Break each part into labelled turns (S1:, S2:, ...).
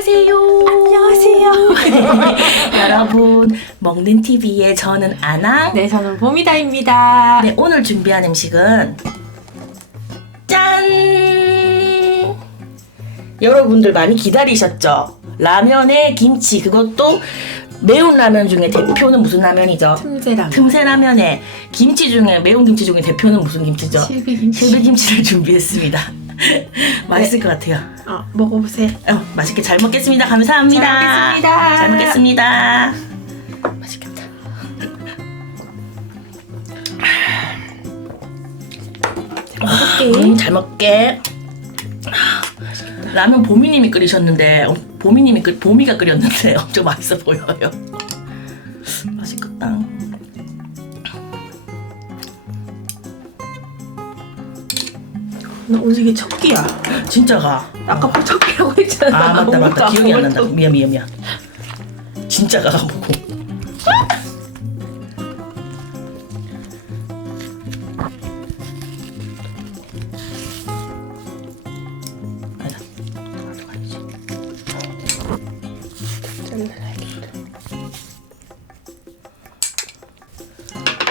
S1: 안녕하세요.
S2: 안녕하세요.
S1: 여러분, 먹는 TV의 저는 아나.
S2: 네, 저는 봄이다입니다.
S1: 네, 오늘 준비한 음식은 짠! 여러분들 많이 기다리셨죠? 라면에 김치 그것도 매운 라면 중에 대표는 무슨 라면이죠?
S2: 틈새라면.
S1: 틈새 라면에 김치 중에 매운 김치 중에 대표는 무슨 김치죠?
S2: 실비김치.
S1: 실비김치를 준비했습니다. 맛있을 것 같아요.
S2: 어, 먹어보세요.
S1: 어, 맛있게 잘 먹겠습니다. 감사합니다.
S2: 잘 먹겠습니다.
S1: 잘 먹겠습니다. 맛있겠다. 음, 잘 먹게. 라면 보미님이 끓이셨는데 어, 보미님이 끓 보미가 끓였는데 엄청 맛있어 보여요.
S2: 나 오늘 이게 첫 끼야.
S1: 진짜가.
S2: 아까 첫 끼라고 했잖아.
S1: 아 맞다 맞다 기억이 안 난다. 미안 미안 미안. 진짜가 먹고. 아니다.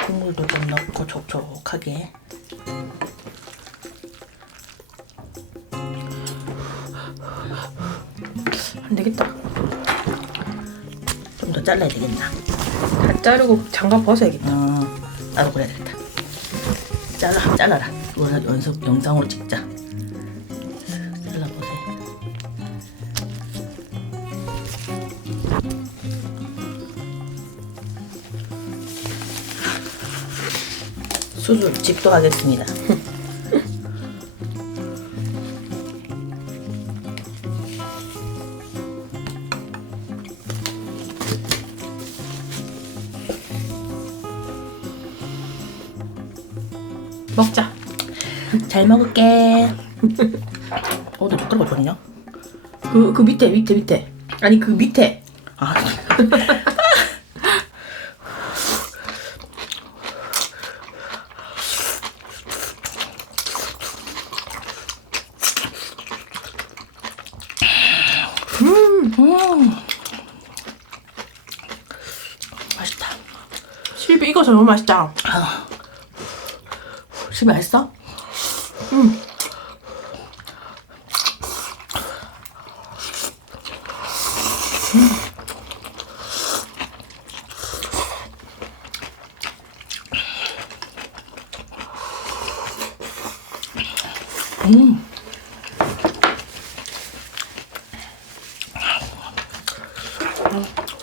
S1: 국물도 좀 넣고 촉촉하게.
S2: 안 되겠다.
S1: 좀 더 잘라야 되겠나?
S2: 다 자르고 장갑 벗어야겠다.
S1: 어, 나도 그래야 되겠다. 잘라, 잘라라. 그거 연습 영상으로 찍자. 잘라보세요. 수술 집도 하겠습니다.
S2: 먹자.
S1: 잘 먹을게. 어, 너 젓가락 어딨냐?
S2: 그, 그 밑에, 밑에, 밑에. 아니, 그 밑에.
S1: 아, 음, 맛있다.
S2: 실비 이거 너무 맛있다.
S1: 실 맛있어? 음.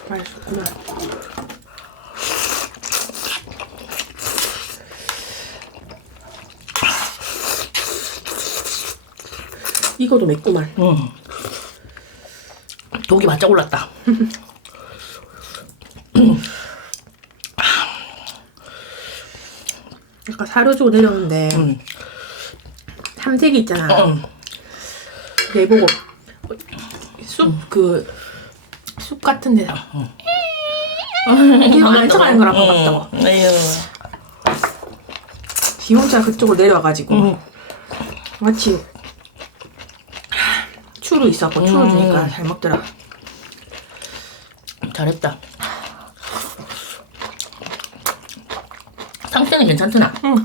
S2: 맛있구나. 이거도 맵구만.
S1: 음. 독이 바짝 올랐다.
S2: 아까 사료 주고 내려오는데
S1: 음.
S2: 삼색이 있잖아.
S1: 음.
S2: 내보고 숲그 숲 같은 데다. 이거 안쳐가는 거랑 반갑다고.
S1: 음. 에휴.
S2: 그쪽으로 내려와가지고
S1: 음.
S2: 마치 추루 있었고 추루
S1: 음.
S2: 주니까 잘 먹더라.
S1: 잘했다. 상태는 괜찮구나.
S2: 응.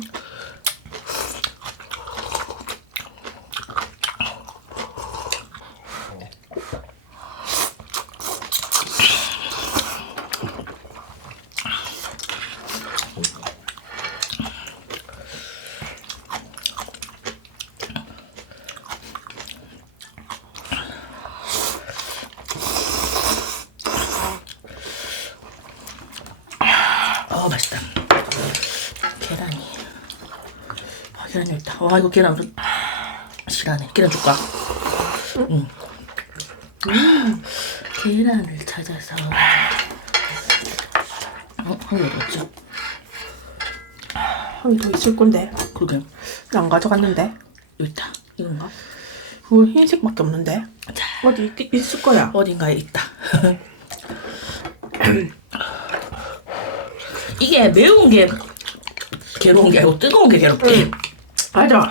S1: 어 맛있다. 계란이. 아, 와 이거 계란 좀 실하네. 계란 줄까? 응. 음, 계란을 찾아서. 어, 한개 어디 갔지?
S2: 형이 더 있을 건데
S1: 그러게.
S2: 안 가져갔는데
S1: 여기 있다. 이건가?
S2: 그거 흰색밖에 없는데
S1: 자,
S2: 어디 있, 있을 거야.
S1: 어딘가에 있다. 이게 매운 게 괴로운 게 아니고 뜨거운 게 괴롭지.
S2: 맞아.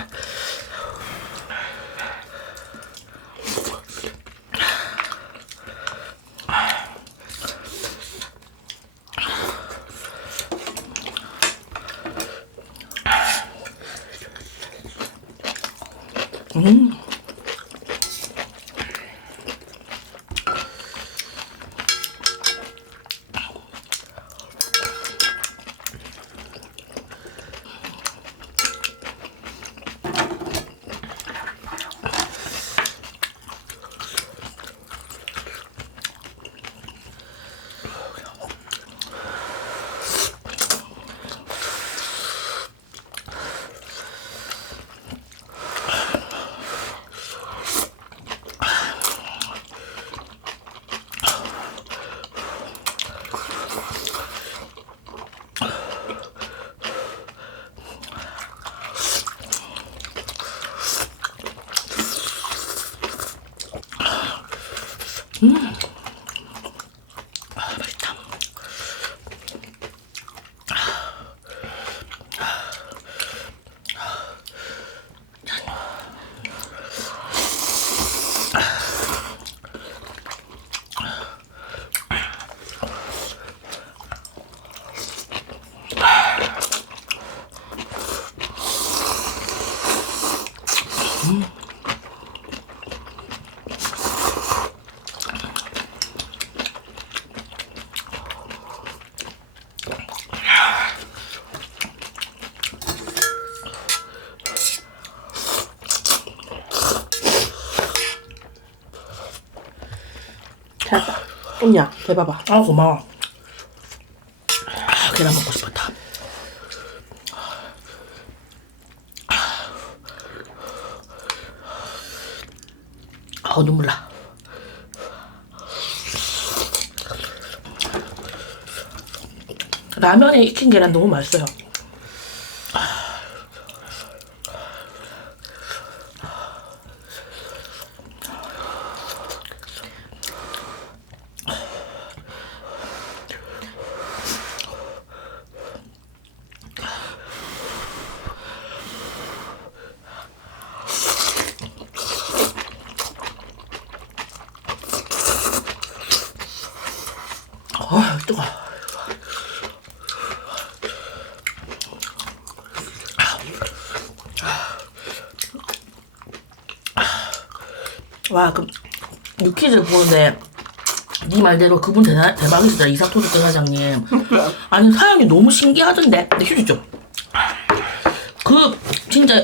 S2: 잘했다. 언니야, 대봐봐.
S1: 아 고마워. 아, 계란 먹고 싶었다. 아 눈물 나. 라면에 익힌 계란 너무 맛있어요. 아 뜨거. 와, 그 유퀴즈를 보는데 네 말대로 그분 대단, 대박이시다 이사토르 사장님. 아니 사연이 너무 신기하던데. 내 휴지 좀. 그 진짜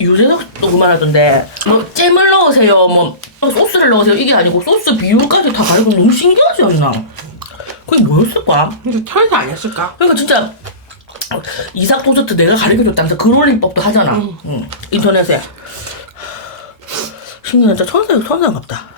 S1: 유재석도 그 말하던데 뭐 잼을 넣으세요, 뭐 소스를 넣으세요 이게 아니고 소스 비율까지 다 다르고 너무 신기하지 않나? 그게 뭐였을까?
S2: 근데 천사 아니었을까?
S1: 그러니까 진짜 이삭 토스트 내가 가르쳐줬다면서 그롤링법도 하잖아. 응. 인터넷에. 신기해, 진짜 천사, 천사 같다.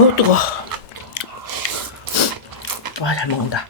S1: 어, 뜨거. 와, 잘 먹는다.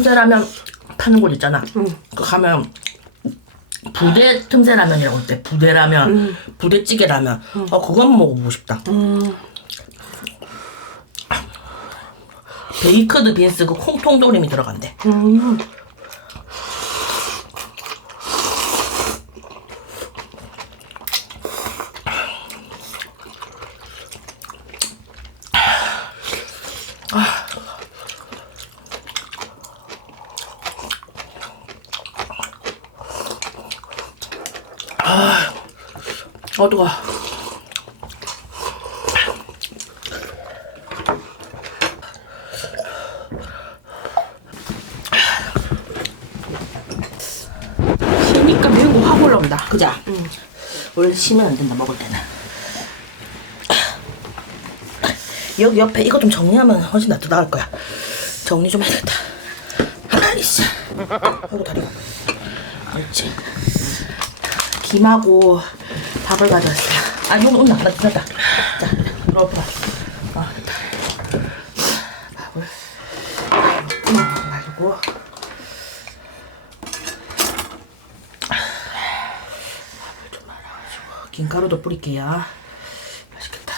S1: 틈새라면 파는 곳 있잖아. 그 가면 부대 틈새 라면이라고 있대. 부대 라면, 부대찌개 라면. 어, 그거 한번 먹어보고 싶다. 베이크드 빈스 그 콩통 조림이 들어간대.
S2: 음.
S1: 어, 뜨거.
S2: 시니까 매운 거 확 올라온다.
S1: 그자? 원래 쉬면 안 된다, 먹을 때는. 여기 옆에 이거 좀 정리하면 훨씬 낫더 나을 거야. 정리 좀 해야겠다. 아이씨. 아이고, 다리가. 그렇지. 김하고 밥을 가져왔어요. 아, 이거 온나, 나 됐다. 자, 넣어봐. 아, 됐다. 밥을 가지고. 김가루도 뿌릴게요. 맛있겠다.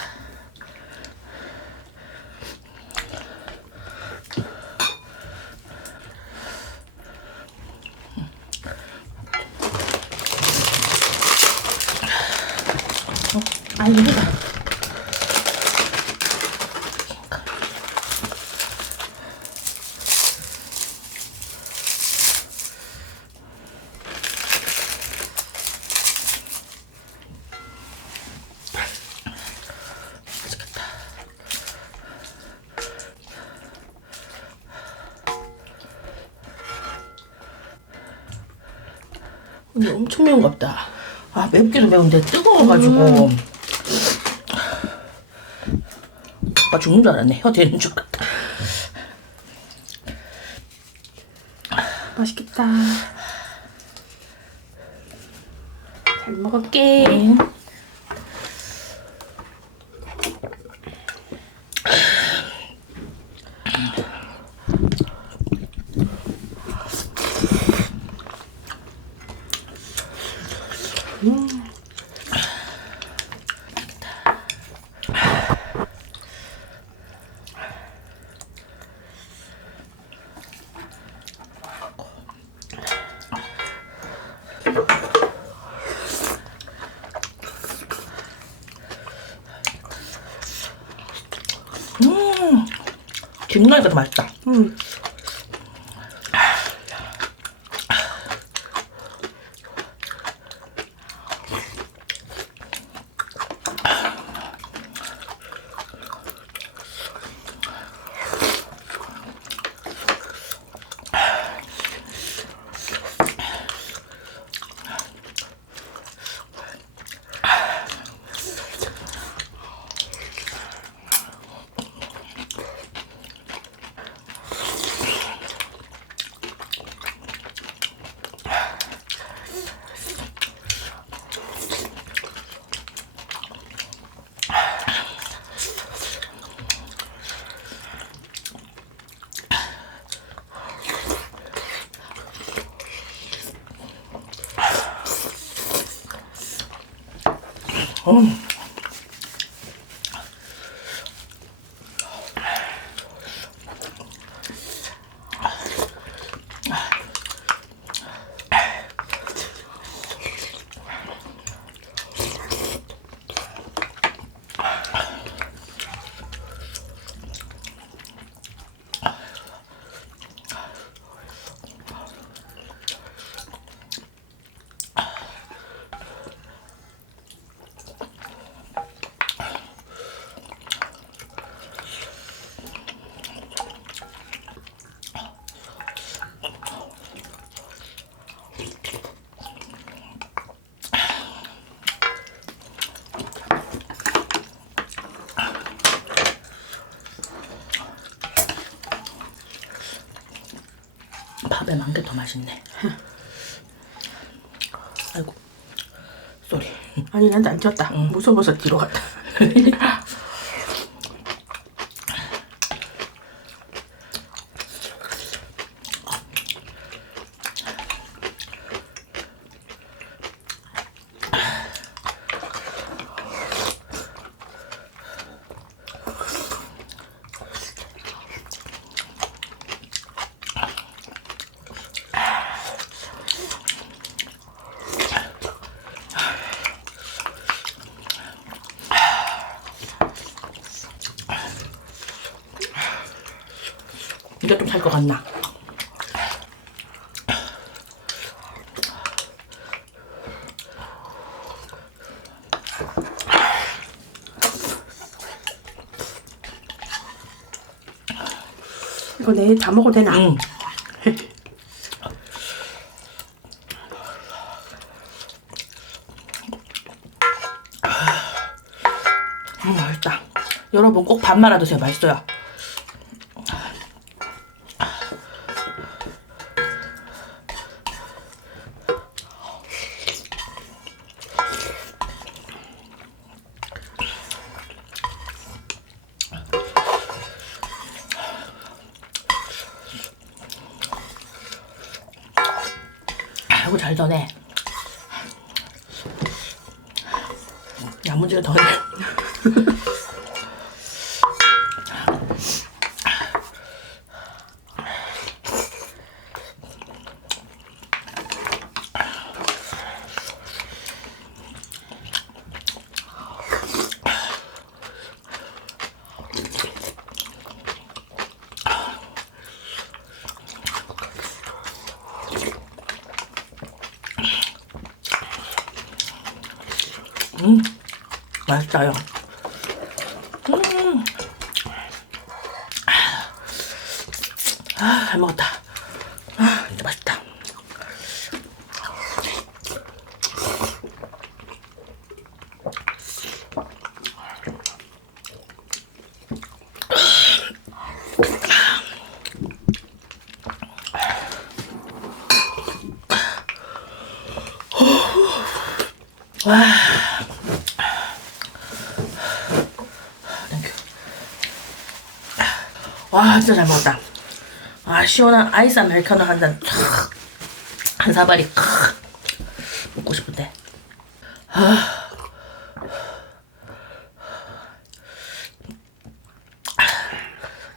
S2: 아 이거다.
S1: 근데 엄청 매운 것 같다. 아, 맵기도 매운데 뜨거워가지고. 아빠 죽는 줄 알았네. 혀 되는 줄 알았다.
S2: 맛있겠다. 잘 먹을게.
S1: 응. 더 맛있다.
S2: 음.
S1: 음. 밥에 만게더 맛있네. 아이고, 쏘리.
S2: 아니 난안 쳤다. 무서워서 뒤로 갔다.
S1: 것 같나?
S2: 이거 내일 다 먹어도 되나?
S1: 응. 음, 맛있다. 여러분 꼭 밥 말아 드세요. 맛있어요. 아이고 잘 더네. 야무지게 더네. 맛있어요. 음. 아, 잘 먹었다. 와, 진짜 잘 먹었다. 아, 시원한 아이스 아메리카노 한 잔, 촥, 한 사발이, 콱, 먹고 싶은데. 아.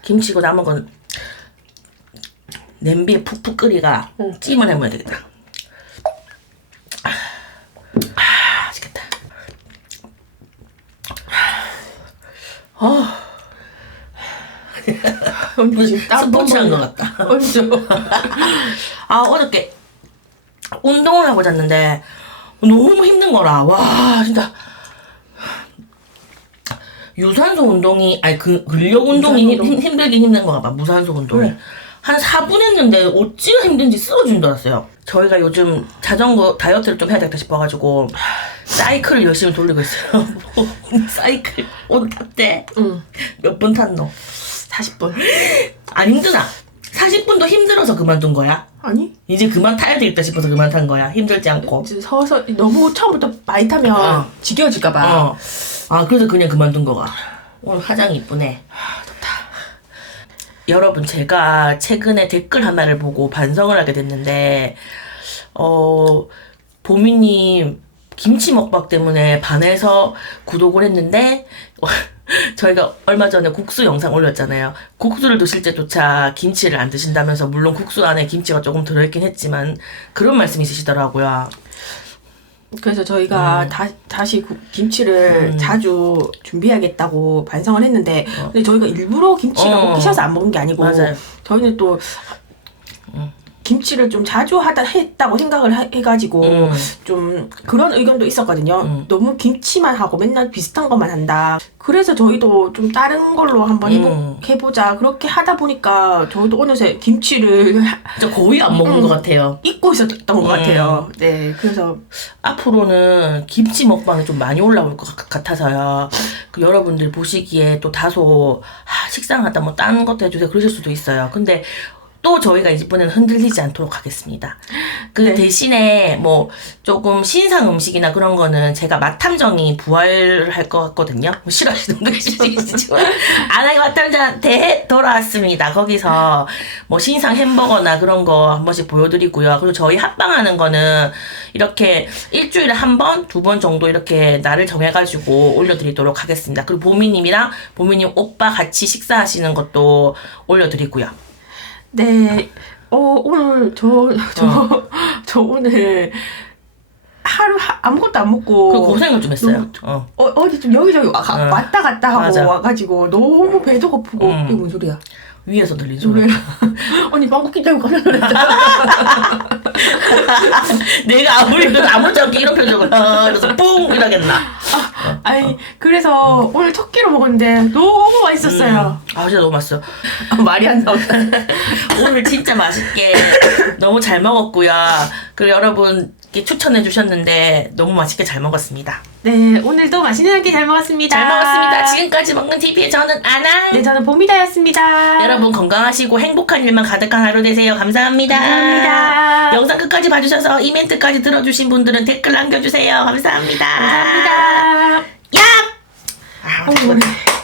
S1: 김치고 남은 건 냄비에 푹푹 끓이가 찜을 해먹어야 되겠다. 아, 맛있겠다.
S2: 언니 지금 땀
S1: 스포츠한 것 같다. 아 어저께 운동을 하고 잤는데 너무 힘든 거라 와 진짜. 유산소 운동이 아니 그 근력 운동이 힘, 힘들긴 힘든 거가 봐 무산소 운동이.
S2: 왜?
S1: 한 4분 했는데 어찌나 힘든지 쓰러진 줄 알았어요. 저희가 요즘 자전거 다이어트를 좀 해야 되겠다 싶어가지고 사이클을 열심히 돌리고 있어요. 사이클. 오늘 탔대
S2: 응.
S1: 몇분 탔노
S2: 40분
S1: 안 힘드나 40분도 힘들어서 그만둔 거야
S2: 아니
S1: 이제 그만 타야 되겠다 싶어서 그만 탄 거야. 힘들지 않고.
S2: 이제 서서 너무 처음부터 많이 타면
S1: 어.
S2: 지겨워질까봐
S1: 어. 아, 그래서 그냥 그만둔 거가. 오늘 화장이 이쁘네. 여러분, 제가 최근에 댓글 하나를 보고 반성을 하게 됐는데, 어, 보미님, 김치 먹방 때문에 반해서 구독을 했는데, 저희가 얼마 전에 국수 영상 올렸잖아요. 국수를 드실 때조차 김치를 안 드신다면서, 물론 국수 안에 김치가 조금 들어있긴 했지만, 그런 말씀 있으시더라고요.
S2: 그래서 저희가
S1: 음.
S2: 다, 다시 구- 김치를 자주 준비하겠다고 반성을 했는데 근데 저희가 일부러 김치가
S1: 어.
S2: 먹기 싫어서 안 먹은 게 아니고
S1: 맞아요.
S2: 저희는 또 김치를 좀 자주 하다 했다고 생각을 하- 해가지고
S1: 음.
S2: 좀 그런 의견도 있었거든요.
S1: 음.
S2: 너무 김치만 하고 맨날 비슷한 것만 한다. 그래서 저희도 좀 다른 걸로 한번 해보,
S1: 음.
S2: 해보자. 그렇게 하다 보니까 저희도 어느새 김치를 하-
S1: 진짜 거의 안 먹는
S2: 음.
S1: 것 같아요.
S2: 잊고 있었던 것
S1: 음.
S2: 같아요. 네, 그래서
S1: 앞으로는 김치 먹방이 좀 많이 올라올 것 같- 같아서요. 그 여러분들 보시기에 또 다소 아, 식상하다 뭐딴 것도 해주세요 그러실 수도 있어요. 근데 또 저희가 이번에는 흔들리지 않도록 하겠습니다. 그
S2: 네.
S1: 대신에 뭐 조금 신상 음식이나 그런 거는 제가 맛탐정이 부활할 것 같거든요. 뭐 싫어하시는 분들 계시지만 아나의 맛탐정 대회 돌아왔습니다. 거기서 뭐 신상 햄버거나 그런 거 한 번씩 보여드리고요. 그리고 저희 합방하는 거는 이렇게 일주일에 한 번, 두 번 정도 이렇게 날을 정해가지고 올려드리도록 하겠습니다. 그리고 보미님이랑 보미님 오빠 같이 식사하시는 것도 올려드리고요.
S2: 네, 어, 오늘 저, 저, 저 오늘 하루 하- 아무것도 안 먹고
S1: 그 고생을 좀 했어요. 어.
S2: 어, 어디 좀 여기저기 와, 가-
S1: 응.
S2: 왔다 갔다 하고
S1: 맞아.
S2: 와가지고 너무 배도 고프고
S1: 음.
S2: 이게 뭔 소리야?
S1: 위에서 소리.
S2: 노래 언니 빵 굽기 때문에 깜짝 놀랐다.
S1: 내가 아무리 그래도 아무짝에 이런 표정을 어, 이래서 뿡 이러겠나.
S2: 아니 그래서 오늘 첫 끼로 먹었는데 너무 맛있었어요.
S1: 아 진짜 너무 맛있어.
S2: 말이 안 나온다.
S1: 오늘 진짜 맛있게 너무 잘 먹었고요. 그리고 여러분께 추천해 주셨는데 너무 맛있게 잘 먹었습니다.
S2: 네, 오늘도 맛있는 한끼잘 먹었습니다.
S1: 잘 먹었습니다. 지금까지 먹는 TV의 저는 아나.
S2: 네, 저는 봄이다였습니다.
S1: 여러분 건강하시고 행복한 일만 가득한 하루 되세요. 감사합니다.
S2: 감사합니다.
S1: 영상 끝까지 봐주셔서 이멘트까지 들어주신 분들은 댓글 남겨주세요. 감사합니다.
S2: 감사합니다.
S1: 야! 아,
S2: 어우,